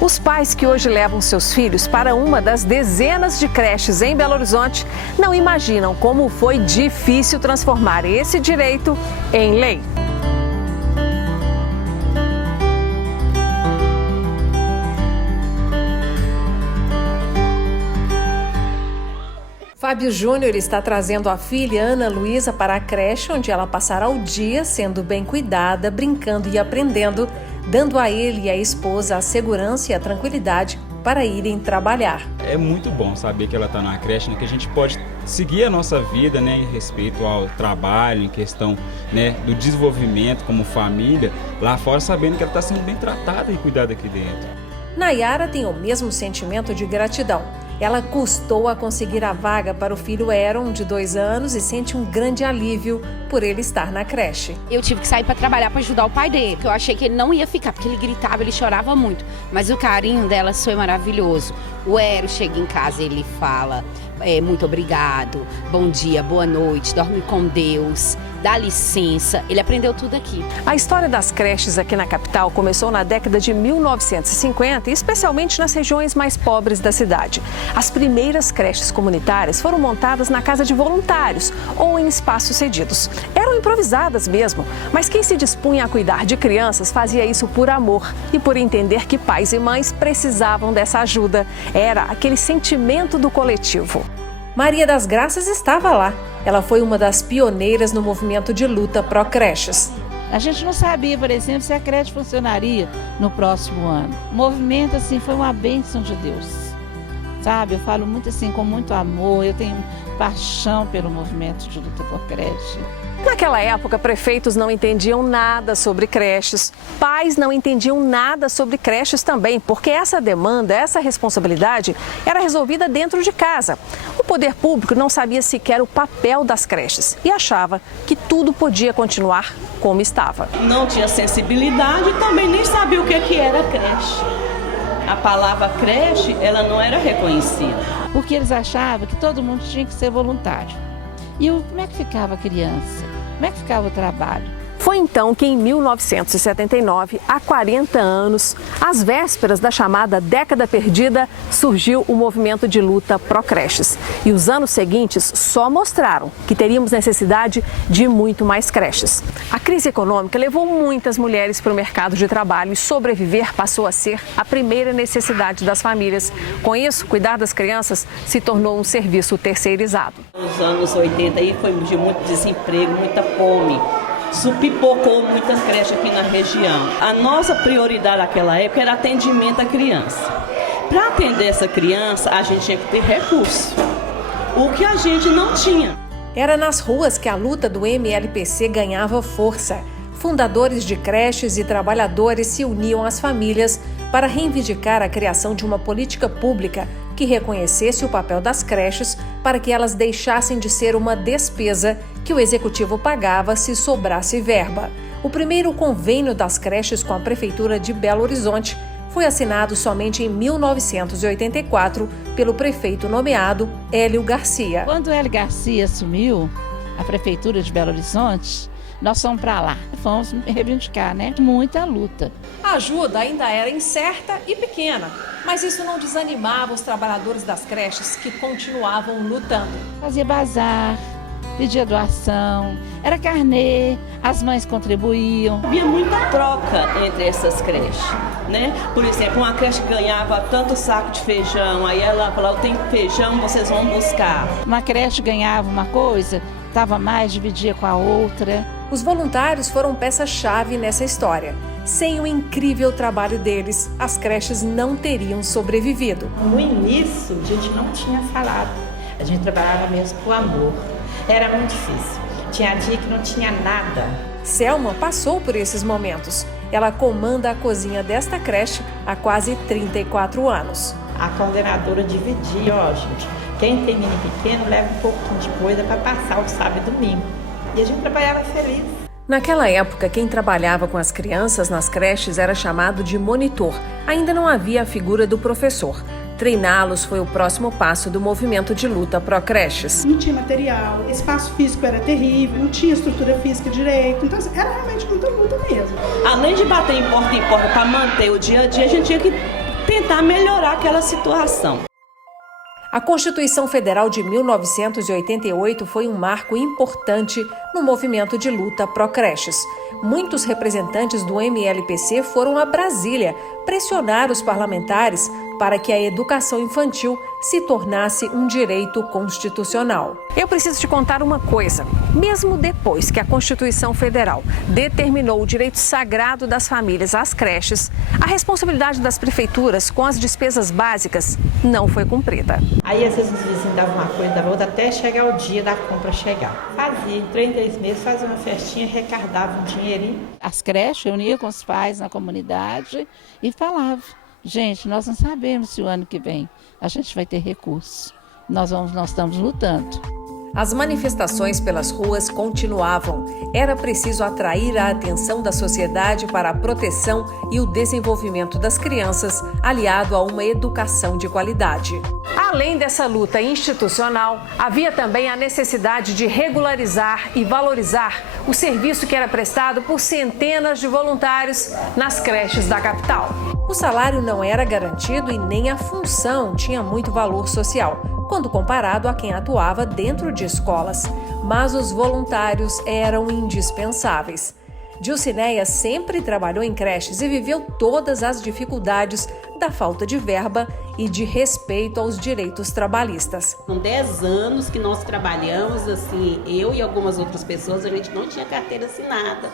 Os pais que hoje levam seus filhos para uma das dezenas de creches em Belo Horizonte não imaginam como foi difícil transformar esse direito em lei. Fábio Júnior está trazendo a filha Ana Luísa para a creche, onde ela passará o dia sendo bem cuidada, brincando e aprendendo, dando a ele e à esposa a segurança e a tranquilidade para irem trabalhar. É muito bom saber que ela está na creche, né, que a gente pode seguir a nossa vida, né, em respeito ao trabalho, em questão, né, do desenvolvimento como família, lá fora, sabendo que ela está sendo bem tratada e cuidada aqui dentro. Nayara tem o mesmo sentimento de gratidão. Ela custou a conseguir a vaga para o filho Aaron, de 2 anos, e sente um grande alívio por ele estar na creche. Eu tive que sair para trabalhar para ajudar o pai dele. Eu achei que ele não ia ficar, porque ele gritava, ele chorava muito. Mas o carinho dela foi maravilhoso. O Aaron chega em casa, ele fala muito obrigado, bom dia, boa noite, dorme com Deus, dá licença. Ele aprendeu tudo aqui. A história das creches aqui na capital começou na década de 1950, especialmente nas regiões mais pobres da cidade. As primeiras creches comunitárias foram montadas na casa de voluntários ou em espaços cedidos. Eram improvisadas mesmo, mas quem se dispunha a cuidar de crianças fazia isso por amor e por entender que pais e mães precisavam dessa ajuda. Era aquele sentimento do coletivo. Maria das Graças estava lá. Ela foi uma das pioneiras no movimento de luta pró-creches. A gente não sabia, por exemplo, se a creche funcionaria no próximo ano. O movimento, assim, foi uma bênção de Deus. Sabe, eu falo muito assim, com muito amor, eu tenho paixão pelo movimento de luta por creche. Naquela época, prefeitos não entendiam nada sobre creches, pais não entendiam nada sobre creches também, porque essa demanda, essa responsabilidade era resolvida dentro de casa. O poder público não sabia sequer o papel das creches e achava que tudo podia continuar como estava. Não tinha sensibilidade e também nem sabia o que era creche. A palavra creche, ela não era reconhecida. Porque eles achavam que todo mundo tinha que ser voluntário. E como é que ficava a criança? Como é que ficava o trabalho? Foi então que em 1979, há 40 anos, às vésperas da chamada década perdida, surgiu o movimento de luta pró-creches. E os anos seguintes só mostraram que teríamos necessidade de muito mais creches. A crise econômica levou muitas mulheres para o mercado de trabalho e sobreviver passou a ser a primeira necessidade das famílias. Com isso, cuidar das crianças se tornou um serviço terceirizado. Nos anos 80 aí foi de muito desemprego, muita fome. Supipocou muita creche aqui na região. A nossa prioridade naquela época era atendimento à criança. Para atender essa criança, a gente tinha que ter recurso, o que a gente não tinha. Era nas ruas que a luta do MLPC ganhava força. Fundadores de creches e trabalhadores se uniam às famílias para reivindicar a criação de uma política pública que reconhecesse o papel das creches para que elas deixassem de ser uma despesa que o executivo pagava se sobrasse verba. O primeiro convênio das creches com a Prefeitura de Belo Horizonte foi assinado somente em 1984 pelo prefeito nomeado Hélio Garcia. Quando Hélio Garcia assumiu a Prefeitura de Belo Horizonte, nós fomos para lá, fomos reivindicar, né? Muita luta. A ajuda ainda era incerta e pequena, mas isso não desanimava os trabalhadores das creches que continuavam lutando. Fazia bazar, pedia doação, era carnê, as mães contribuíam. Havia muita troca entre essas creches, né? Por exemplo, uma creche ganhava tanto saco de feijão, aí ela falava, eu tenho feijão, vocês vão buscar. Uma creche ganhava uma coisa, estava mais, dividia com a outra. Os voluntários foram peça-chave nessa história. Sem o incrível trabalho deles, as creches não teriam sobrevivido. No início, a gente não tinha salário. A gente trabalhava mesmo com amor. Era muito difícil. Tinha dia que não tinha nada. Selma passou por esses momentos. Ela comanda a cozinha desta creche há quase 34 anos. A coordenadora dividia, gente, quem tem menino pequeno leva um pouquinho de coisa para passar o sábado e domingo. E a gente trabalhava feliz. Naquela época, quem trabalhava com as crianças nas creches era chamado de monitor. Ainda não havia a figura do professor. Treiná-los foi o próximo passo do movimento de luta pró-creches. Não tinha material, espaço físico era terrível, não tinha estrutura física direito, então era realmente muita luta mesmo. Além de bater em porta para manter o dia a dia, a gente tinha que tentar melhorar aquela situação. A Constituição Federal de 1988 foi um marco importante no movimento de luta pró-creches. Muitos representantes do MLPC foram a Brasília pressionar os parlamentares para que a educação infantil se tornasse um direito constitucional. Eu preciso te contar uma coisa. Mesmo depois que a Constituição Federal determinou o direito sagrado das famílias às creches, a responsabilidade das prefeituras com as despesas básicas não foi cumprida. Aí às vezes os vizinhos davam uma coisa, davam outra, até chegar o dia da compra chegar. Fazia, em 3 meses, fazia uma festinha, arrecadava um dinheirinho. As creches reuniam com os pais na comunidade e falavam: gente, nós não sabemos se o ano que vem a gente vai ter recurso. Nós estamos lutando. As manifestações pelas ruas continuavam. Era preciso atrair a atenção da sociedade para a proteção e o desenvolvimento das crianças, aliado a uma educação de qualidade. Além dessa luta institucional, havia também a necessidade de regularizar e valorizar o serviço que era prestado por centenas de voluntários nas creches da capital. O salário não era garantido e nem a função tinha muito valor social, quando comparado a quem atuava dentro de escolas. Mas os voluntários eram indispensáveis. Dilcineia sempre trabalhou em creches e viveu todas as dificuldades da falta de verba e de respeito aos direitos trabalhistas. São 10 anos que nós trabalhamos, assim, eu e algumas outras pessoas, a gente não tinha carteira assinada.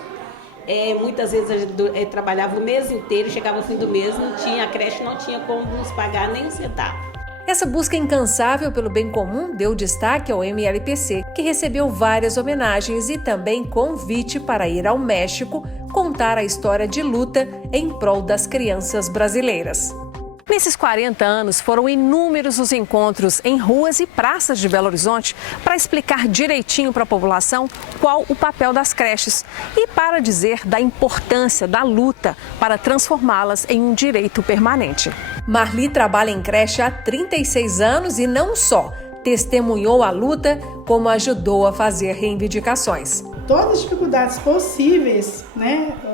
Muitas vezes a gente trabalhava o mês inteiro, chegava no fim do mês, a creche não tinha como nos pagar nem um centavo. Essa busca incansável pelo bem comum deu destaque ao MLPC, que recebeu várias homenagens e também convite para ir ao México contar a história de luta em prol das crianças brasileiras. Nesses 40 anos, foram inúmeros os encontros em ruas e praças de Belo Horizonte para explicar direitinho para a população qual o papel das creches e para dizer da importância da luta para transformá-las em um direito permanente. Marli trabalha em creche há 36 anos e não só testemunhou a luta, como ajudou a fazer reivindicações. Todas as dificuldades possíveis,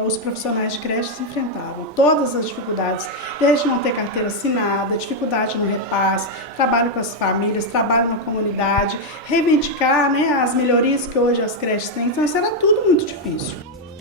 os profissionais de creches enfrentavam. Todas as dificuldades, desde não ter carteira assinada, dificuldade no repasse, trabalho com as famílias, trabalho na comunidade, reivindicar as melhorias que hoje as creches têm. Então isso era tudo muito difícil.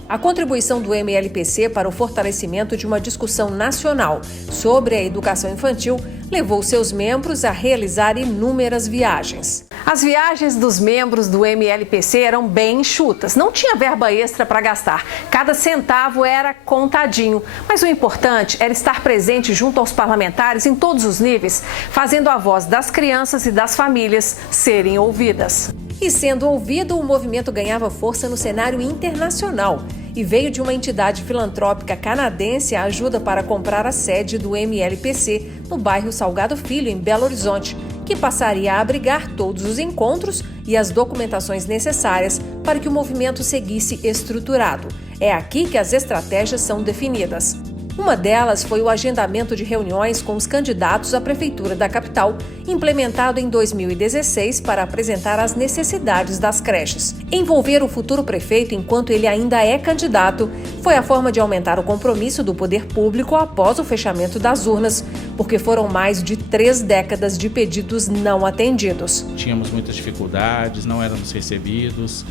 A contribuição do MLPC para o fortalecimento de uma discussão nacional sobre a educação infantil levou seus membros a realizar inúmeras viagens. As viagens dos membros do MLPC eram bem enxutas, não tinha verba extra para gastar. Cada centavo era contadinho, mas o importante era estar presente junto aos parlamentares em todos os níveis, fazendo a voz das crianças e das famílias serem ouvidas. E sendo ouvido, o movimento ganhava força no cenário internacional e veio de uma entidade filantrópica canadense a ajuda para comprar a sede do MLPC no bairro Salgado Filho, em Belo Horizonte, que passaria a abrigar todos os encontros e as documentações necessárias para que o movimento seguisse estruturado. É aqui que as estratégias são definidas. Uma delas foi o agendamento de reuniões com os candidatos à prefeitura da capital, implementado em 2016 para apresentar as necessidades das creches. Envolver o futuro prefeito enquanto ele ainda é candidato foi a forma de aumentar o compromisso do poder público após o fechamento das urnas, porque foram mais de 3 décadas de pedidos não atendidos. Tínhamos muitas dificuldades, não éramos recebidos,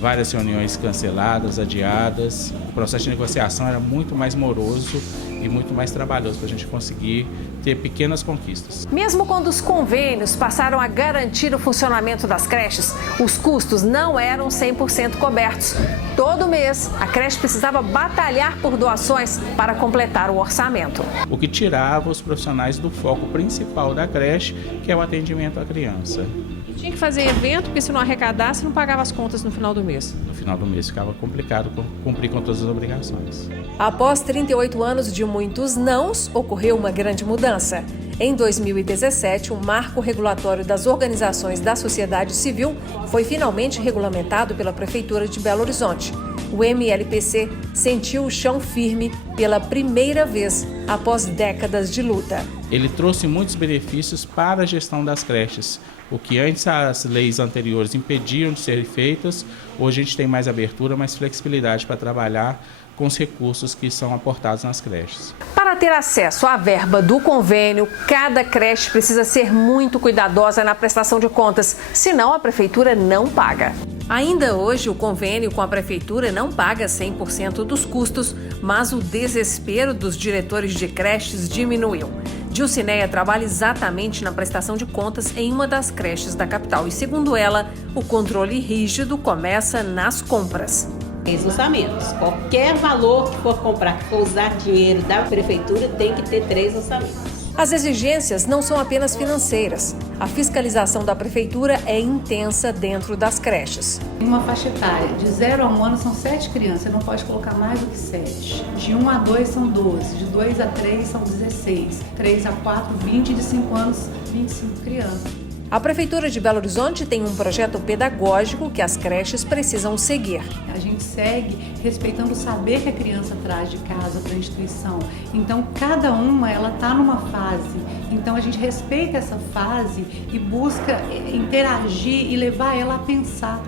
várias reuniões canceladas, adiadas. O processo de negociação era muito mais moroso e muito mais trabalhoso para a gente conseguir ter pequenas conquistas. Mesmo quando os convênios passaram a garantir o funcionamento das creches, os custos não eram 100% cobertos. Todo mês, a creche precisava batalhar por doações para completar o orçamento. O que tirava os profissionais do foco principal da creche, que é o atendimento à criança. Tinha que fazer evento, porque se não arrecadasse, não pagava as contas no final do mês. No final do mês ficava complicado cumprir com todas as obrigações. Após 38 anos de muitos nãos, ocorreu uma grande mudança. Em 2017, o marco regulatório das organizações da sociedade civil foi finalmente regulamentado pela Prefeitura de Belo Horizonte. O MLPC sentiu o chão firme pela primeira vez após décadas de luta. Ele trouxe muitos benefícios para a gestão das creches. O que antes as leis anteriores impediam de serem feitas, hoje a gente tem mais abertura, mais flexibilidade para trabalhar com os recursos que são aportados nas creches. Para ter acesso à verba do convênio, cada creche precisa ser muito cuidadosa na prestação de contas, senão a prefeitura não paga. Ainda hoje, o convênio com a prefeitura não paga 100% dos custos, mas o desespero dos diretores de creches diminuiu. Dilcineia trabalha exatamente na prestação de contas em uma das creches da capital e, segundo ela, o controle rígido começa nas compras. 3 orçamentos. Qualquer valor que for comprar, que for usar dinheiro da prefeitura, tem que ter 3 orçamentos. As exigências não são apenas financeiras. A fiscalização da prefeitura é intensa dentro das creches. Em uma faixa etária de 0 a 1 ano são 7 crianças, você não pode colocar mais do que 7. De 1 a 2 são 12, de 2 a 3 são 16, 3 a 4, 20, de 5 anos, 25 crianças. A Prefeitura de Belo Horizonte tem um projeto pedagógico que as creches precisam seguir. A gente segue respeitando o saber que a criança traz de casa para a instituição. Então, cada uma, ela está numa fase. Então, a gente respeita essa fase e busca interagir e levar ela a pensar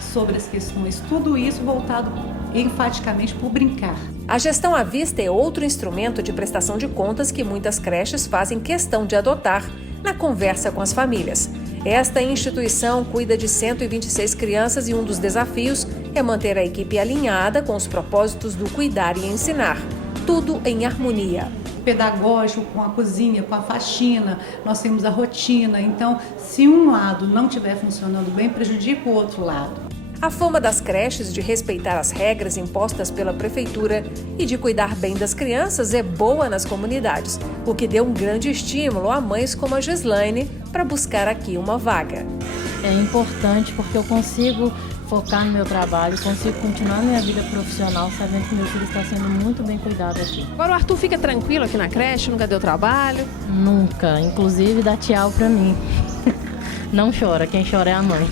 sobre as questões. Tudo isso voltado enfaticamente para o brincar. A gestão à vista é outro instrumento de prestação de contas que muitas creches fazem questão de adotar na conversa com as famílias. Esta instituição cuida de 126 crianças e um dos desafios é manter a equipe alinhada com os propósitos do cuidar e ensinar. Tudo em harmonia. Pedagógico, com a cozinha, com a faxina, nós temos a rotina. Então, se um lado não estiver funcionando bem, prejudica o outro lado. A fama das creches de respeitar as regras impostas pela prefeitura e de cuidar bem das crianças é boa nas comunidades, o que deu um grande estímulo a mães como a Gislaine para buscar aqui uma vaga. É importante porque eu consigo focar no meu trabalho, consigo continuar minha vida profissional sabendo que meu filho está sendo muito bem cuidado aqui. Agora o Arthur fica tranquilo aqui na creche, nunca deu trabalho? Nunca, inclusive dá tchau para mim. Não chora, quem chora é a mãe.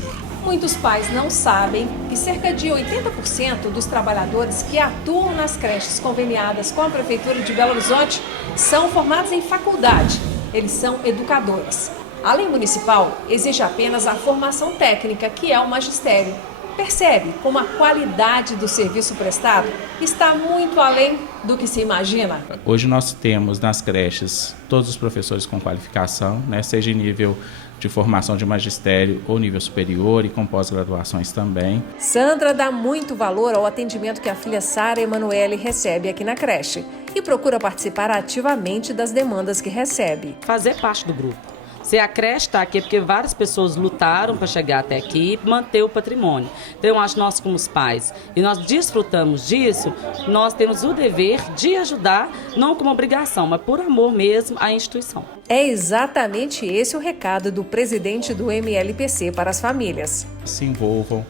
Muitos pais não sabem que cerca de 80% dos trabalhadores que atuam nas creches conveniadas com a Prefeitura de Belo Horizonte são formados em faculdade. Eles são educadores. A lei municipal exige apenas a formação técnica, que é o magistério. Percebe como a qualidade do serviço prestado está muito além do que se imagina? Hoje nós temos nas creches todos os professores com qualificação, seja em nível de formação de magistério ou nível superior e com pós-graduações também. Sandra dá muito valor ao atendimento que a filha Sara Emanuele recebe aqui na creche e procura participar ativamente das demandas que recebe. Fazer parte do grupo. Se a creche está aqui é porque várias pessoas lutaram para chegar até aqui e manter o patrimônio. Então, eu acho que nós, como os pais, e nós desfrutamos disso, nós temos o dever de ajudar, não como obrigação, mas por amor mesmo à instituição. É exatamente esse o recado do presidente do MLPC para as famílias. Se envolvam,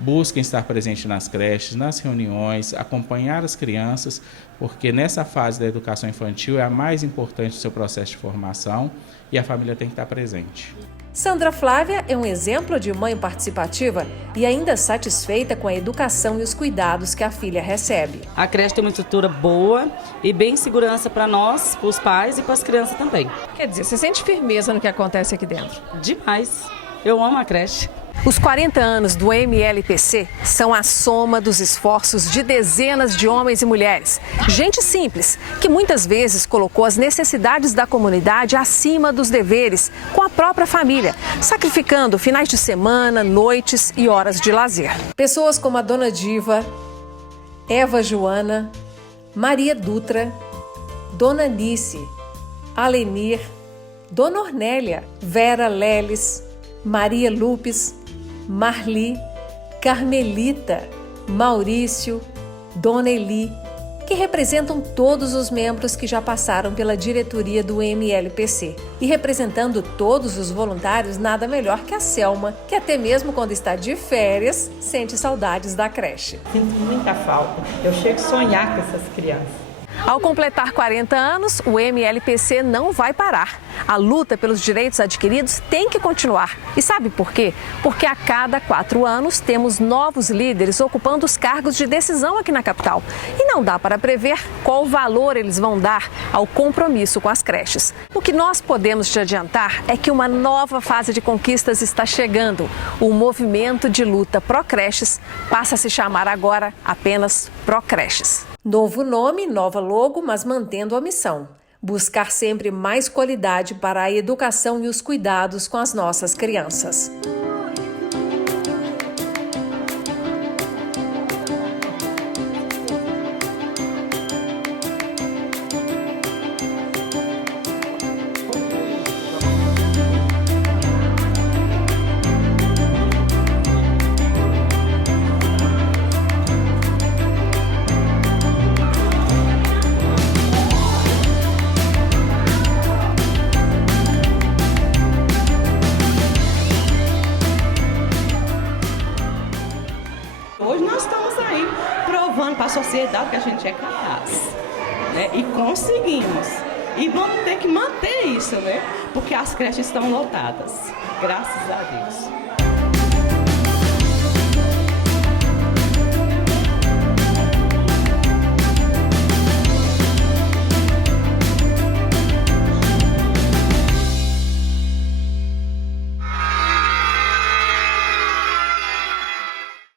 busquem estar presentes nas creches, nas reuniões, acompanhar as crianças, porque nessa fase da educação infantil é a mais importante do seu processo de formação e a família tem que estar presente. Sandra Flávia é um exemplo de mãe participativa e ainda satisfeita com a educação e os cuidados que a filha recebe. A creche tem uma estrutura boa e bem segurança para nós, para os pais e para as crianças também. Quer dizer, você sente firmeza no que acontece aqui dentro? Demais. Eu amo a creche. Os 40 anos do MLPC são a soma dos esforços de dezenas de homens e mulheres. Gente simples, que muitas vezes colocou as necessidades da comunidade acima dos deveres com a própria família, sacrificando finais de semana, noites e horas de lazer. Pessoas como a Dona Diva, Eva Joana, Maria Dutra, Dona Nice, Alenir, Dona Ornélia, Vera Leles, Maria Lupes, Marli, Carmelita, Maurício, Dona Eli, que representam todos os membros que já passaram pela diretoria do MLPC. E representando todos os voluntários, nada melhor que a Selma, que até mesmo quando está de férias, sente saudades da creche. Sinto muita falta. Eu chego a sonhar com essas crianças. Ao completar 40 anos, o MLPC não vai parar. A luta pelos direitos adquiridos tem que continuar. E sabe por quê? Porque a cada 4 anos temos novos líderes ocupando os cargos de decisão aqui na capital. E não dá para prever qual valor eles vão dar ao compromisso com as creches. O que nós podemos te adiantar é que uma nova fase de conquistas está chegando. O movimento de luta pró-creches passa a se chamar agora apenas pró-creches. Novo nome, nova logo, mas mantendo a missão. Buscar sempre mais qualidade para a educação e os cuidados com as nossas crianças. Hoje nós estamos aí provando para a sociedade que a gente é capaz, né? E conseguimos. E vamos ter que manter isso, né? Porque as creches estão lotadas, graças a Deus.